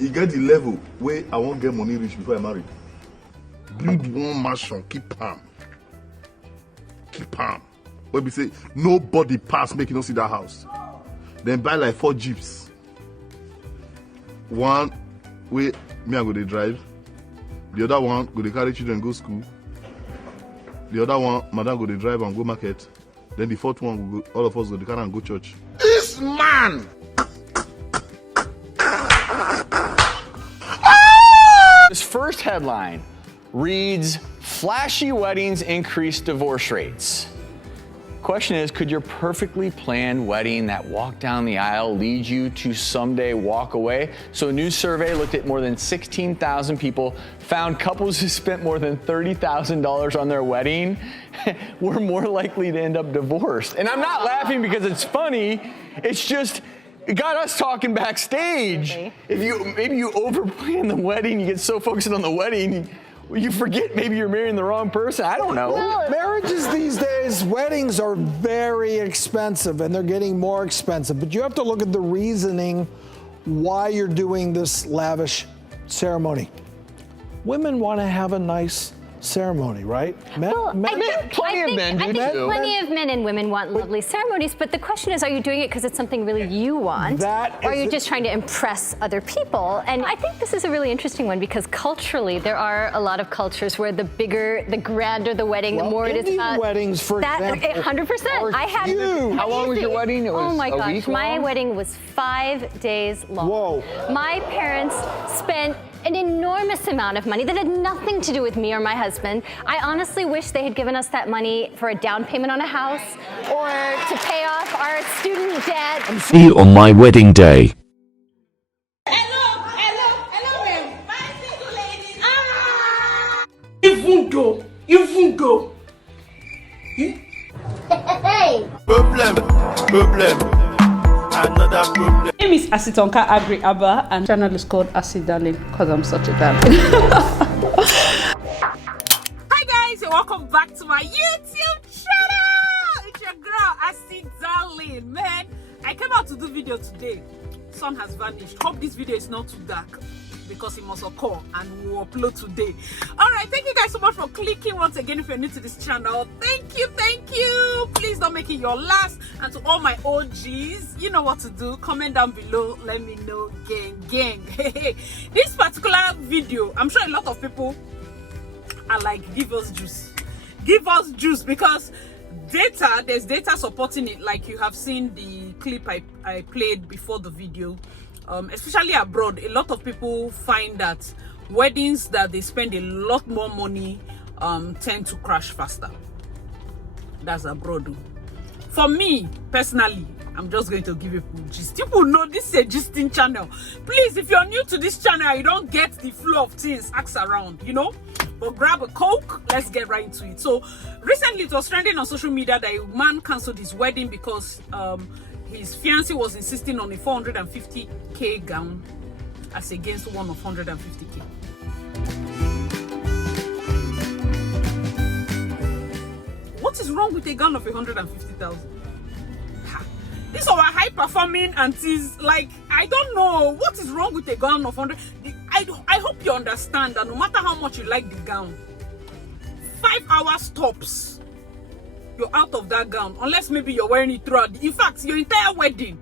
he get the level where I won't get money rich before I marry. Build one mansion, keep palm. When we say nobody pass, make you not see that house. Then buy like 4 jeeps. One way me I go to drive. The other one go to carry children go school. The other one, madam go to drive and go market. Then the 4th one, we go, all of us go to carry and go church. This man! This first headline reads, "Flashy weddings increase divorce rates." Question is, could your perfectly planned wedding that walk down the aisle lead you to someday walk away? So a new survey looked at more than 16,000 people, found couples who spent more than $30,000 on their wedding were more likely to end up divorced. And I'm not laughing because it's funny, it's just, it got us talking backstage. Maybe you overplan the wedding, you get so focused on the wedding, you forget maybe you're marrying the wrong person. I don't know. Marriages these days, weddings are very expensive and they're getting more expensive. But you have to look at the reasoning why you're doing this lavish ceremony. Women want to have a nice ceremony, right? Plenty of men do too. Plenty of men and women want lovely ceremonies, but the question is, are you doing it because it's something really you want? Or are you just trying to impress other people? And I think this is a really interesting one because culturally, there are a lot of cultures where the bigger, the grander the wedding, the more it is about. Weddings, for example, 100%. I had. How long was your wedding? It was oh my gosh, week my long? wedding was 5 days long. Whoa. My parents spent an enormous amount of money that had nothing to do with me or my husband. I honestly wish they had given us that money for a down payment on a house or to pay off our student debt. See you on my wedding day. Hello, ma'am. My single ladies. Even go. Hey! Another problem. My name is Asitonka Agri Abba, and channel is called Asi Darling because I'm such a darling. Hi guys, and welcome back to my YouTube channel. It's your girl Asi Darling. Man, I came out to do video today. Sun has vanished. Hope this video is not too dark because it must occur and we'll upload today. All right, thank you guys so much for clicking once again. If you're new to this channel, thank you. Please don't make it your last. And to all my OGs, you know what to do. Comment down below, let me know. Gang. This particular video, I'm sure a lot of people are like, give us juice because there's data supporting it. Like you have seen the clip I played before the video. Especially abroad, a lot of people find that weddings that they spend a lot more money tend to crash faster. That's abroad. For me personally, I'm just going to give you gist. People know this is a gisting channel. Please, if you're new to this channel, you don't get the flow of things, ask around, you know. But grab a Coke, let's get right into it. So recently it was trending on social media that a man cancelled his wedding because his fiancée was insisting on a 450k gown as against one of 150k. What is wrong with a gown of 150,000? These are our high-performing aunties. Like, I don't know what is wrong with a gown of 100. I hope you understand that no matter how much you like the gown, 5 hours tops, you're out of that gown, unless maybe you're wearing it throughout. In fact, your entire wedding.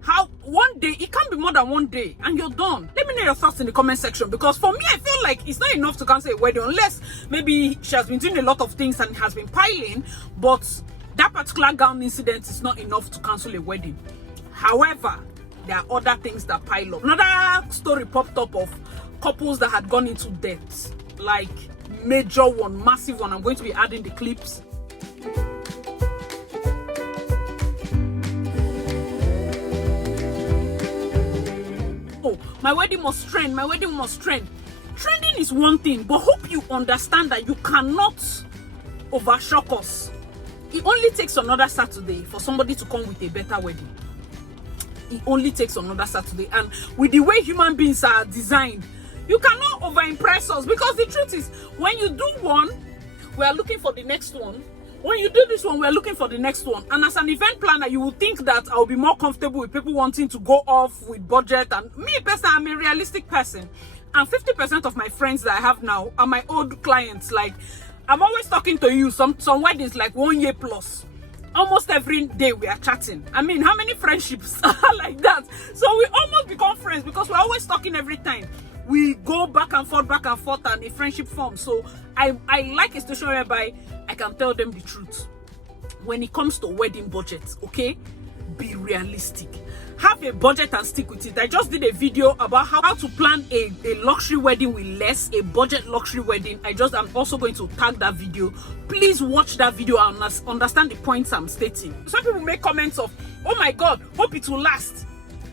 How one day, it can't be more than 1 day, and you're done. Let me know your thoughts in the comment section, because for me, I feel like it's not enough to cancel a wedding unless maybe she has been doing a lot of things and has been piling, but that particular gown incident is not enough to cancel a wedding. However, there are other things that pile up. Another story popped up of couples that had gone into debt, like major one, massive one. I'm going to be adding the clips. Oh, my wedding must trend, my wedding must trend. Trending is one thing, but hope you understand that you cannot overshock us. It only takes another Saturday for somebody to come with a better wedding. It only takes another Saturday. And with the way human beings are designed, you cannot over-impress us, because the truth is, when you do one, we are looking for the next one. when you do this one, we're looking for the next one. And as an event planner, you would think that I'll be more comfortable with people wanting to go off with budget. And me personally, I'm a realistic person. And 50% of my friends that I have now are my old clients. Like, I'm always talking to you. Some weddings like 1 year plus. Almost every day we are chatting. I mean, how many friendships are like that? So we almost become friends because we're always talking every time. We go back and forth, and a friendship forms. So I like a situation whereby I can tell them the truth. When it comes to wedding budget, okay? Be realistic. Have a budget and stick with it. I just did a video about how to plan a luxury wedding with less, a budget luxury wedding. I'm also going to tag that video. Please watch that video and understand the points I'm stating. Some people make comments of, oh my God, hope it will last.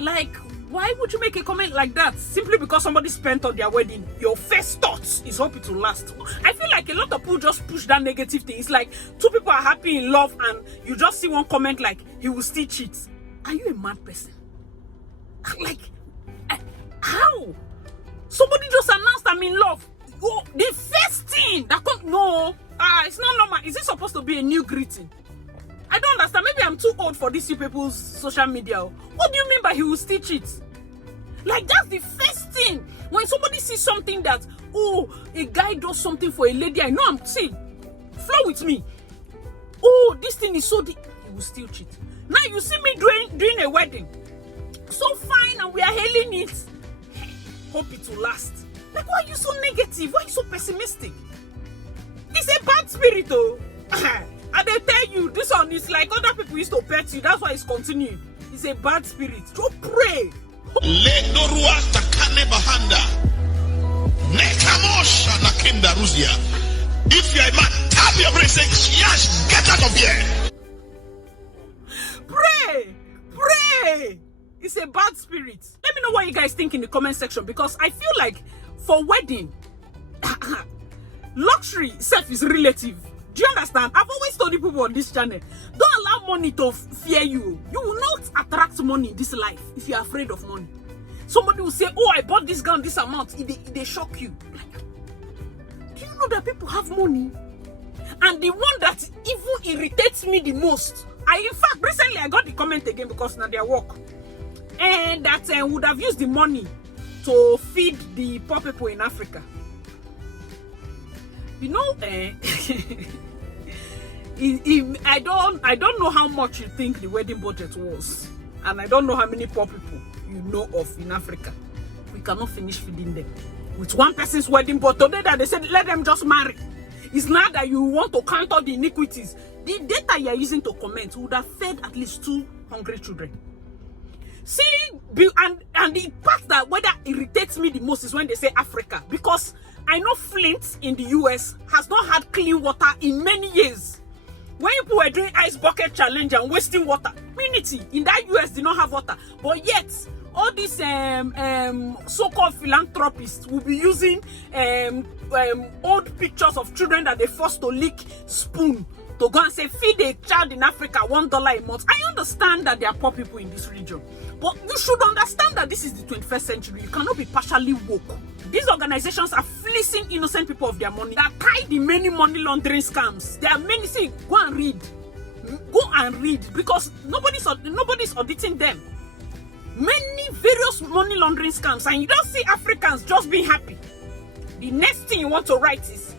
Like, why would you make a comment like that? Simply because somebody spent on their wedding. Your first thoughts is hope it will last. I feel like a lot of people just push that negative thing. It's like two people are happy in love and you just see one comment like, he will still cheat. Are you a mad person? Like, how? Somebody just announced I'm in love. Oh, the first thing that comes, no, it's not normal. Is it supposed to be a new greeting? I don't understand. Maybe I'm too old for these people's social media. What do you mean by he will still cheat? Like, that's the first thing. When somebody sees something that, oh, a guy does something for a lady, I know I'm saying, flow with me. Oh, this thing is so deep. He will still cheat. Now you see me doing a wedding. So fine, and we are hailing it. Hope it will last. Like, why are you so negative? Why are you so pessimistic? It's a bad spirit, though. And they tell you this one is like other people used to pet you. That's why it's continuing. It's a bad spirit. So pray. If you're a man, tap your brain, say, yes, get out of here. Pray. It's a bad spirit. Let me know what you guys think in the comment section, because I feel like for wedding, luxury self is relative. Do you understand? I've always told you people on this channel, don't allow money to fear you. You will not attract money in this life if you're afraid of money. Somebody will say, oh, I bought this gun, this amount. They shock you. Like, do you know that people have money? And the one that even irritates me the most, in fact, recently I got the comment again because now their work. And that would have used the money to feed the poor people in Africa. You know, I don't know how much you think the wedding budget was, and I don't know how many poor people you know of in Africa. We cannot finish feeding them with one person's wedding, but today that they said let them just marry. It's not that you want to counter the iniquities. The data you are using to comment would have fed at least 2 hungry children. See, and the part that whether irritates me the most is when they say Africa, because I know Flint in the US has not had clean water in many years. When people were doing ice bucket challenge and wasting water, community in that US did not have water. But yet, all these so-called philanthropists will be using old pictures of children that they forced to lick spoon to go and say, feed a child in Africa $1 a month. I understand that there are poor people in this region, but you should understand that this is the 21st century. You cannot be partially woke. These organizations are fleecing innocent people of their money. They are tied in many money laundering scams. There are many. See, go and read. Go and read, because nobody's auditing them. Many various money laundering scams, and you don't see Africans just being happy. The next thing you want to write is,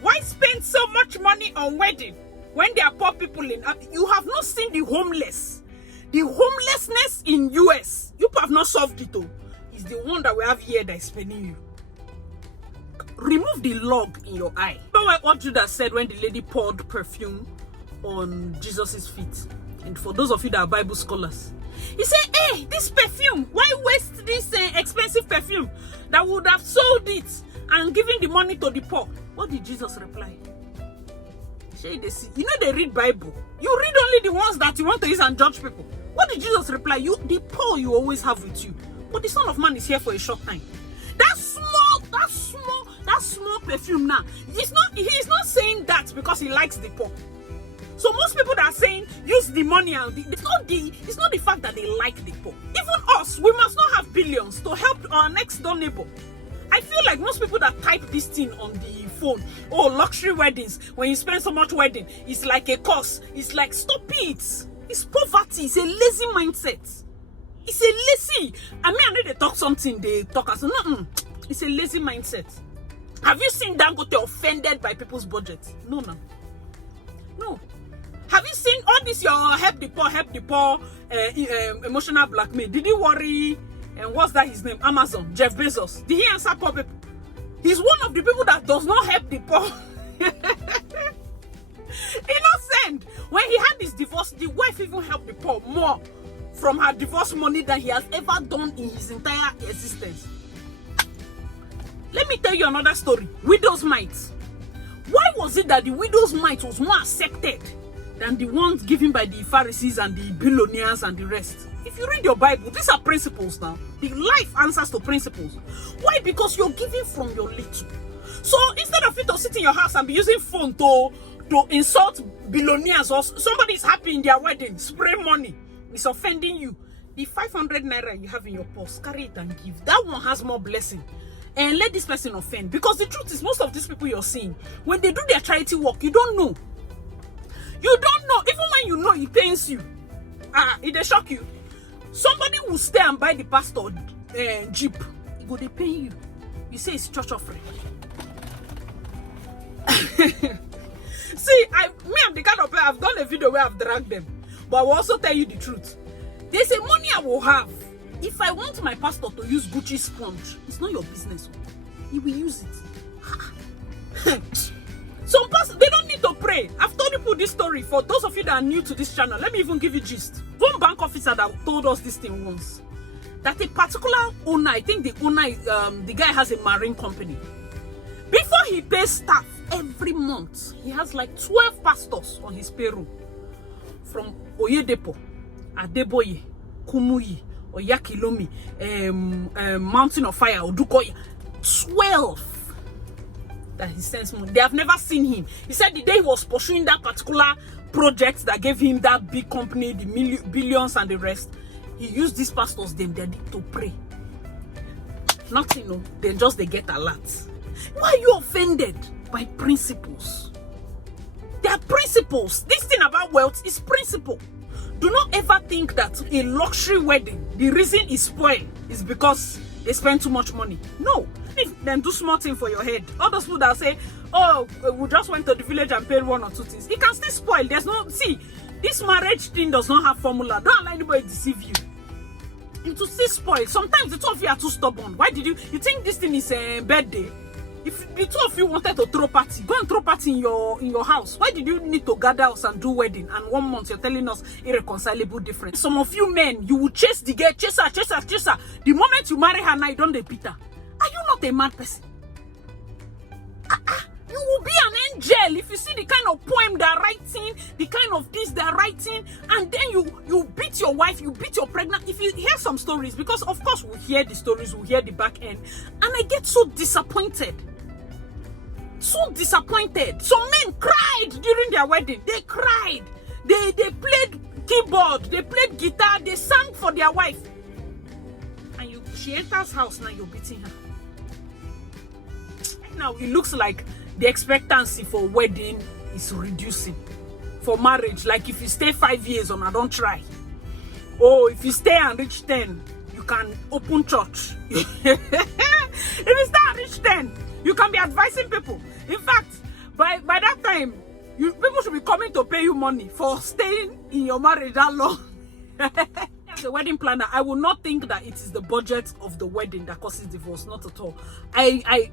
why spend so much money on wedding when there are poor people in? You have not seen the homeless. The homelessness in US, you have not solved it though. Is the one that we have here that is spending you. Remove the log in your eye. Remember what Judas said when the lady poured perfume on Jesus's feet? And for those of you that are Bible scholars, he said, hey, this perfume, why waste this expensive perfume that would have sold it and given the money to the poor? What did Jesus reply? You know they read Bible. You read only the ones that you want to use and judge people. What did Jesus reply? The poor you always have with you, but the Son of Man is here for a short time. That small perfume now. He's not saying that because he likes the poor. So most people that are saying use the money and it's not the fact that they like the poor. Even us, we must not have billions to help our next door neighbor. I feel like most people that type this thing on the phone, oh, luxury weddings, when you spend so much wedding, it's like a cost. It's like, stop it. It's poverty. It's a lazy mindset. It's a lazy. I mean, I know they talk something, they talk as no. It's a lazy mindset. Have you seen Dangote offended by people's budget? No. Have you seen all this your help the poor, emotional blackmail? Did he worry? And what's that his name? Amazon, Jeff Bezos. Did he answer poor people? He's one of the people that does not help the poor. Innocent. When he had his divorce, the wife even helped the poor more from her divorce money than he has ever done in his entire existence. Let me tell you another story. Widow's mite. Why was it that the widow's mite was more accepted than the ones given by the Pharisees and the billionaires and the rest? If you read your Bible, these are principles now. The life answers to principles. Why? Because you're giving from your little. So instead of you to sit in your house and be using phone to insult billionaires, or somebody is happy in their wedding, spray money, it's offending you. The 500 naira you have in your purse, carry it and give. That one has more blessing. And let this person offend. Because the truth is, most of these people you're seeing, when they do their charity work, you don't know. You don't know. Even when you know, it pains you. It they shock you. Somebody will stay and buy the pastor Jeep. It go, they pay you. You say it's church offering. See, I'm the kind of player, I've done a video where I've dragged them. But I will also tell you the truth. There's a money I will have. If I want my pastor to use Gucci sponge, it's not your business. He will use it. Some pastors, they don't need to pray. I've told people this story. For those of you that are new to this channel, let me even give you gist. One bank officer that told us this thing once, that a particular owner, I think the owner, the guy has a marine company. Before he pays staff every month, he has like 12 pastors on his payroll. From Oyedepo, Adeboye, Kumuyi, Oyakilomi, Mountain of Fire, Odukoya. 12 that he sends money. They have never seen him. He said the day he was pursuing that particular project that gave him that big company, the billions and the rest, he used these pastors them to pray. Nothing, no. Then just they get alert. Why are you offended by principles? There are principles. This thing about wealth is principle. Do not ever think that a luxury wedding, the reason it's spoiled is because they spend too much money. No. Then do small thing for your head. All those people that say, oh, we just went to the village and paid 1 or 2 things. It can still spoil. There's no, see, this marriage thing does not have formula. Don't allow anybody deceive you. It will still spoil. Sometimes the two of you are too stubborn. Why did you think this thing is a birthday? If the two of you wanted to throw party, go and throw party in your house. Why did you need to gather us and do wedding? And 1 month you're telling us irreconcilable difference. Some of you men, you will chase the girl, chase her. The moment you marry her now, you don't repeat her. Are you not a mad person? You will be an angel if you see the kind of poem they're writing, the kind of this they're writing, and then you beat your wife, you beat your pregnant. If you hear some stories, because of course we hear the stories, we hear the back end, and I get so disappointed. So disappointed. Some men cried during their wedding. They cried. They played keyboard, they played guitar, they sang for their wife. And she enters house now, you're beating her. Now it looks like the expectancy for wedding is reducing. For marriage, like if you stay 5 years on, I don't try. Oh, if you stay and reach 10, you can open church. If you stay and reach 10, you can be advising people. In fact, by that time, people should be coming to pay you money for staying in your marriage that long. As a wedding planner, I will not think that it is the budget of the wedding that causes divorce. Not at all.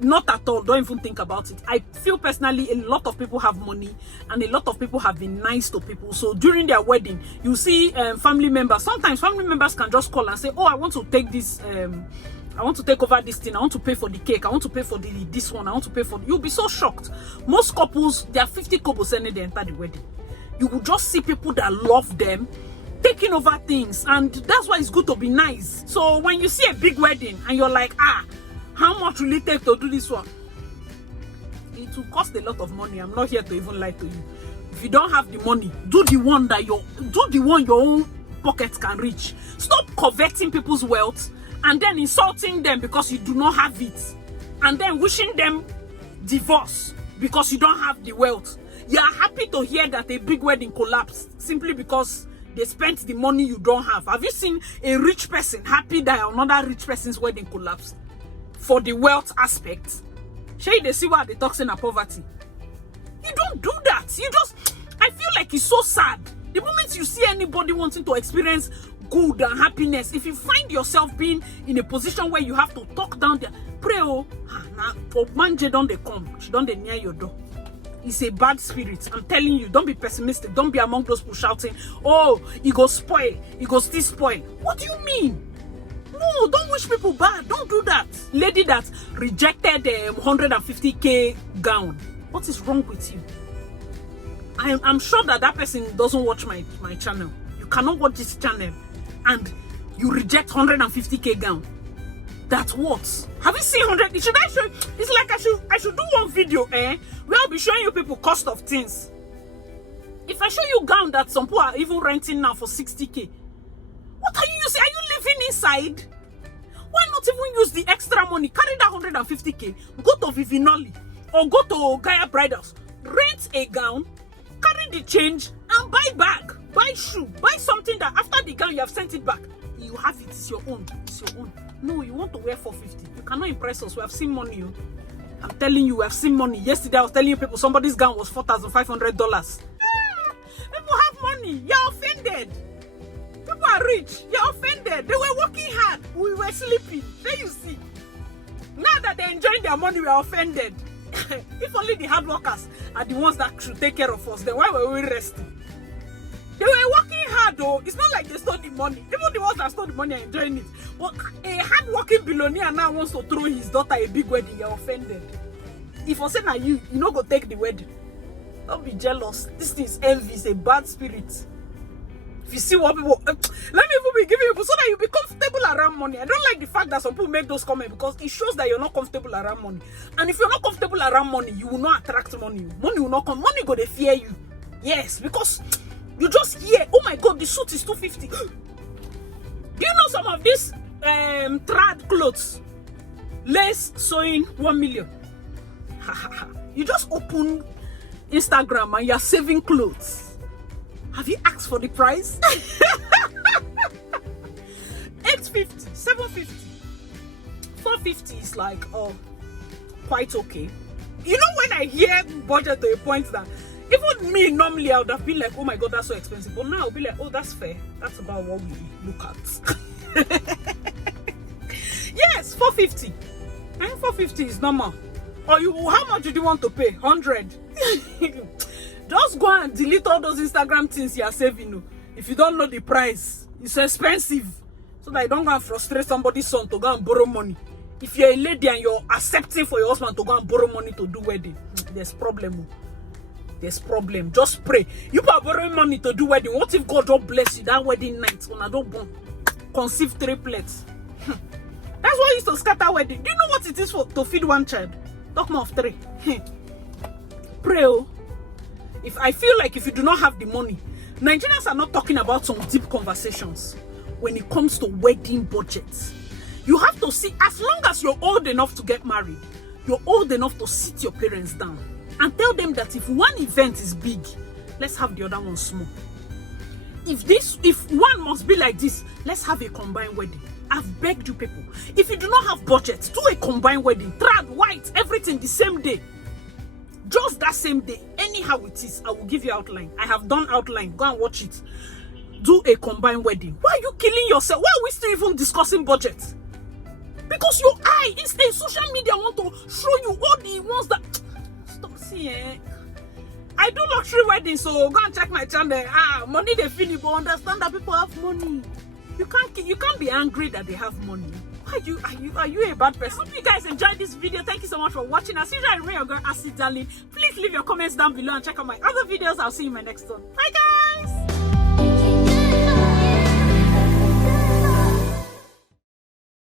Not at all. Don't even think about it. I feel personally a lot of people have money and a lot of people have been nice to people. So during their wedding, you see family members. Sometimes family members can just call and say, oh, I want to take this, I want to take over this thing. I want to pay for the cake. I want to pay for this one. I want to pay for. You'll be so shocked. Most couples, there are 50 couples and they enter the wedding. You will just see people that love them taking over things, and that's why it's good to be nice. So when you see a big wedding and you're like, how much will it take to do this one? It will cost a lot of money. I'm not here to even lie to you. If you don't have the money, do the one your own pocket can reach. Stop coveting people's wealth and then insulting them because you do not have it. and then wishing them divorce because you don't have the wealth. You are happy to hear that a big wedding collapsed simply because they spent the money you don't have. Have you seen a rich person happy that another rich person's wedding collapsed for the wealth aspect? Shey they see what they talking about poverty. You don't do that. You just, I feel like it's so sad. The moment you see anybody wanting to experience good and happiness, if you find yourself being in a position where you have to talk down there, pray, oh, now manje don't they come, she don't they near your door. It's a bad spirit. I'm telling you, don't be pessimistic. Don't be among those people shouting, oh, it go spoil, it go still spoil. What do you mean? No, don't wish people bad. Don't do that. Lady that rejected 150k gown. What is wrong with you? I'm sure that person doesn't watch my channel. You cannot watch this channel and you reject 150k gown. That's what? Have you seen 100? Should I show? It's like I should do one video, where I'll be showing you people cost of things. If I show you gown that some people are even renting now for 60k, what are you using? Are you living inside? Why not even use the extra money? Carry that 150k, go to Vivinoli or go to Gaia Bridals, rent a gown, carry the change and buy bag, buy shoe, buy something that after the gown you have sent it back, you have it. It's your own. It's your own. No, you want to wear 450. You cannot impress us. We have seen money. I'm telling you, we have seen money. Yesterday I was telling you people somebody's gown was $4,500. People have money. You're offended. People are rich. You're offended. They were working hard. We were sleeping. There you see. Now that they're enjoying their money, we are offended. If only the hard workers are the ones that should take care of us, then why were we resting? They were working hard though. It's not like they stole the money. Even the ones that stole the money are enjoying it. But a hard-working billionaire now wants to throw his daughter a big wedding. You're offended. If I say now you not go take the wedding. Don't be jealous. This thing is envy. It's a bad spirit. If you see what people, let me even be giving you so that you be comfortable around money. I don't like the fact that some people make those comments because it shows that you're not comfortable around money. And if you're not comfortable around money, you will not attract money. Money will not come. Money go to fear you. Yes, because you just hear, oh my God, the suit is 250. Do you know some of these trad clothes? Lace sewing 1 million. You just open Instagram and you're saving clothes. Have you asked for the price? 850, 750, 450 is like, oh, quite okay. You know, when I hear budget to a point that even me normally I would have been like, oh my God, that's so expensive. But now I'll be like, oh, that's fair. That's about what we look at. Yes, 450. And 450 is normal. Or how much do you want to pay? 100. Just go and delete all those Instagram things you are saving. If you don't know the price, it's expensive. So that you don't go and frustrate somebody's son to go and borrow money. If you're a lady and you're accepting for your husband to go and borrow money to do wedding, there's problem. There's problem. Just pray. You are borrowing money to do wedding. What if God don't bless you that wedding night? When I don't conceive triplets. That's why I used to scatter wedding. Do you know what it is to feed one child? Talk more of 3. Pray. If I feel like if you do not have the money, Nigerians are not talking about some deep conversations when it comes to wedding budgets. You have to see, as long as you're old enough to get married, you're old enough to sit your parents down and tell them that if one event is big, let's have the other one small. If one must be like this, let's have a combined wedding. I've begged you people. If you do not have budget, do a combined wedding. Trad, white, everything the same day. Just that same day, anyhow it is, I will give you outline. I have done outline. Go and watch it. Do a combined wedding. Why are you killing yourself? Why are we still even discussing budget? Because your eye, instead social media want to show you all the ones that... Stop seeing. I do luxury weddings, so go and check my channel. Money they finish, but understand that people have money. You can't be angry that they have money. Are you a bad person? I hope you guys enjoyed this video. Thank you so much for watching. As usual, I remain your girl, Acid Darling. Please leave your comments down below and check out my other videos. I'll see you in my next one. Bye guys!